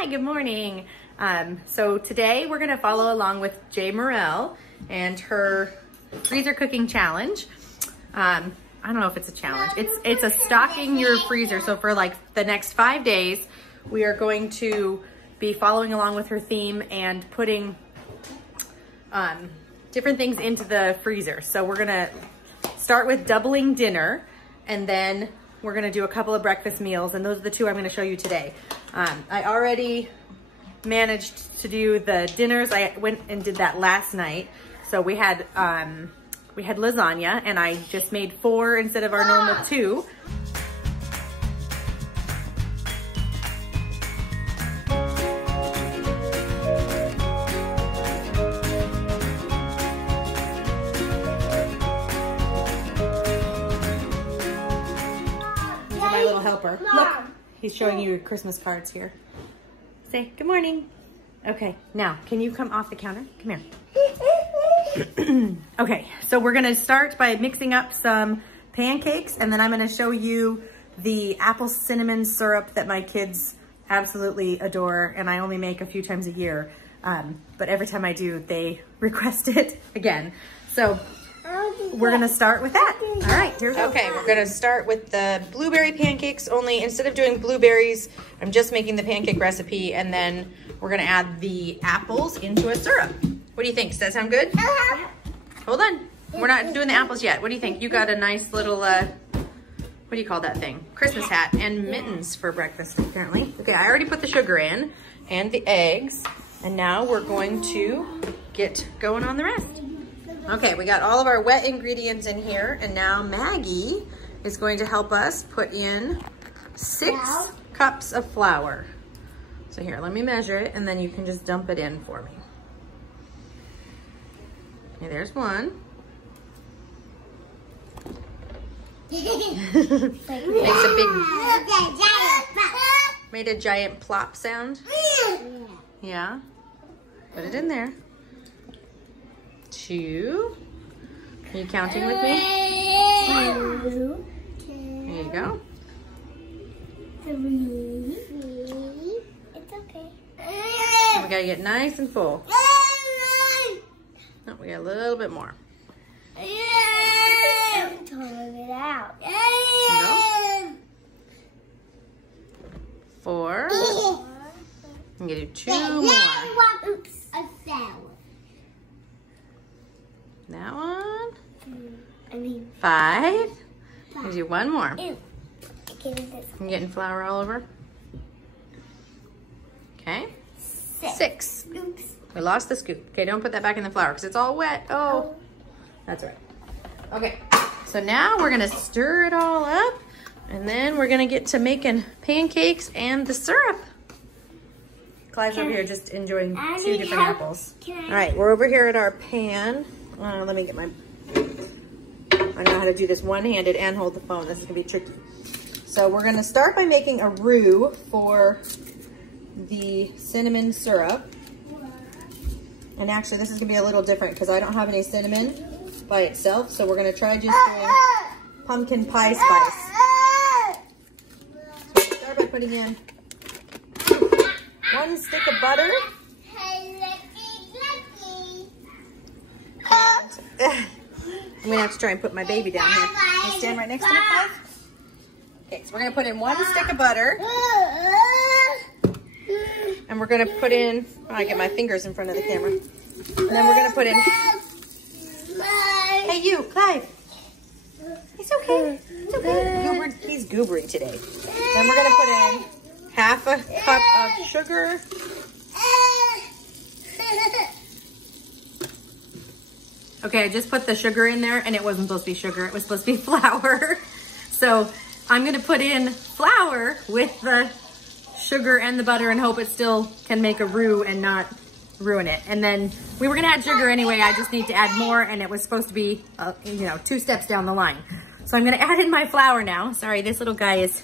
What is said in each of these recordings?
Hi, good morning. So today we're gonna follow along with Jay Morrell and her freezer cooking challenge. I don't know if it's a challenge. It's a stocking your freezer. So for like the next 5 days, we are going to be following along with her theme and putting different things into the freezer. So we're gonna start with doubling dinner, and then we're gonna do a couple of breakfast meals, and those are the two I'm gonna show you today. I already managed to do the dinners. I went and did that last night. So we had lasagna, and I just made 4 instead of our normal 2. My little helper. Look, he's showing you Christmas cards here. Say good morning. Okay, now can you come off the counter? Come here. Okay, so we're gonna start by mixing up some pancakes, and then I'm gonna show you the apple cinnamon syrup that my kids absolutely adore, and I only make a few times a year. But every time I do, they request it again. So we're gonna start with that. All right, here we go. Okay, we're gonna start with the blueberry pancakes, only instead of doing blueberries, I'm just making the pancake recipe, and then we're gonna add the apples into a syrup. What do you think? Does that sound good? Hold on, we're not doing the apples yet. What do you think? You got a nice little, what do you call that thing? Christmas hat and mittens for breakfast, apparently. Okay, I already put the sugar in and the eggs, and now we're going to get going on the rest. Okay, we got all of our wet ingredients in here, and now Maggie is going to help us put in 6 cups of flour. So here, let me measure it, and then you can just dump it in for me. Okay, there's 1. Makes a big, made a giant plop sound. Yeah, put it in there. 2. Are you counting with me? 2. There you go. 3. It's okay. And we gotta get nice and full. Oh, we got a little bit more. I'm throwing it out. No. 4. I'm gonna do 2 more. Oops, I fell. That one. I mean 5. Here's you 1 more. I'm getting flour all over. Okay. 6. Oops. We lost the scoop. Okay, don't put that back in the flour because it's all wet. Oh, that's right. Okay, so now we're gonna stir it all up, and then we're gonna get to making pancakes and the syrup. Clive's over here just enjoying 2 different apples. All right, we're over here at our pan. Let me get my, I know how to do this one-handed and hold the phone. This is gonna be tricky. So we're gonna start by making a roux for the cinnamon syrup. And actually this is gonna be a little different because I don't have any cinnamon by itself. So we're gonna try just doing pumpkin pie spice. So we'll start by putting in 1 stick of butter. I'm gonna have to try and put my baby down here. Can you stand right next to me, Clive? Okay, so we're gonna put in 1 stick of butter. And we're gonna put in, oh, I get my fingers in front of the camera. And then we're gonna put in, hey you, Clive. It's okay, it's okay. He's goobering today. Then we're gonna put in 1/2 cup of sugar. Okay, I just put the sugar in there, and it wasn't supposed to be sugar. It was supposed to be flour. So I'm gonna put in flour with the sugar and the butter and hope it still can make a roux and not ruin it. And then we were gonna add sugar anyway. I just need to add more, and it was supposed to be, 2 steps down the line. So I'm gonna add in my flour now. Sorry, this little guy is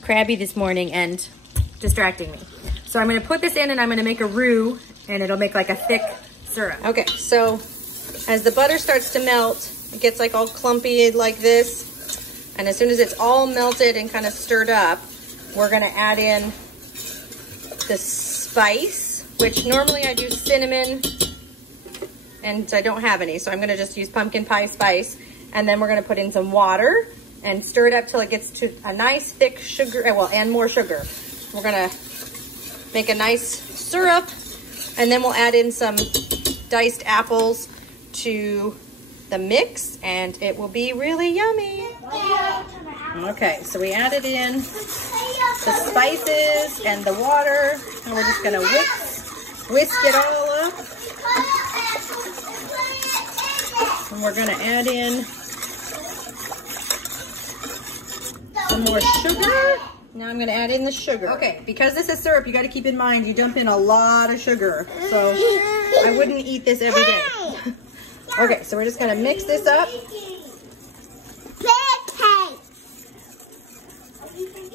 crabby this morning and distracting me. So I'm gonna put this in, and I'm gonna make a roux, and it'll make like a thick syrup. Okay, so as the butter starts to melt, it gets like all clumpy like this. And as soon as it's all melted and kind of stirred up, we're gonna add in the spice, which normally I do cinnamon, and I don't have any, so I'm gonna just use pumpkin pie spice. And then we're gonna put in some water and stir it up till it gets to a nice thick sugar, well, and more sugar. We're gonna make a nice syrup, and then we'll add in some diced apples to the mix, and it will be really yummy. Okay, so we added in the spices and the water, and we're just gonna whisk it all up. And we're gonna add in some more sugar. Now I'm gonna add in the sugar. Okay, because this is syrup, you gotta keep in mind, you dump in a lot of sugar. So I wouldn't eat this every day. Okay, so we're just gonna mix this up.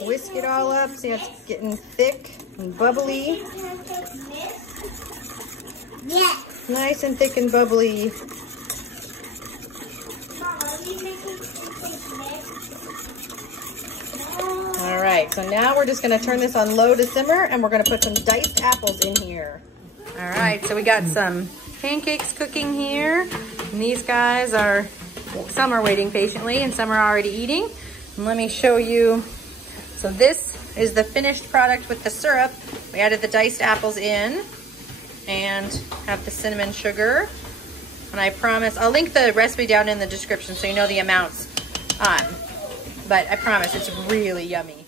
Whisk it all up. See how it's getting thick and bubbly? Yeah. Nice and thick and bubbly. All right, so now we're just gonna turn this on low to simmer, and we're gonna put some diced apples in here. All right, so we got some pancakes cooking here. And these guys are, some are waiting patiently and some are already eating. And let me show you. So this is the finished product with the syrup. We added the diced apples in and have the cinnamon sugar. And I promise, I'll link the recipe down in the description so you know the amounts. But I promise it's really yummy.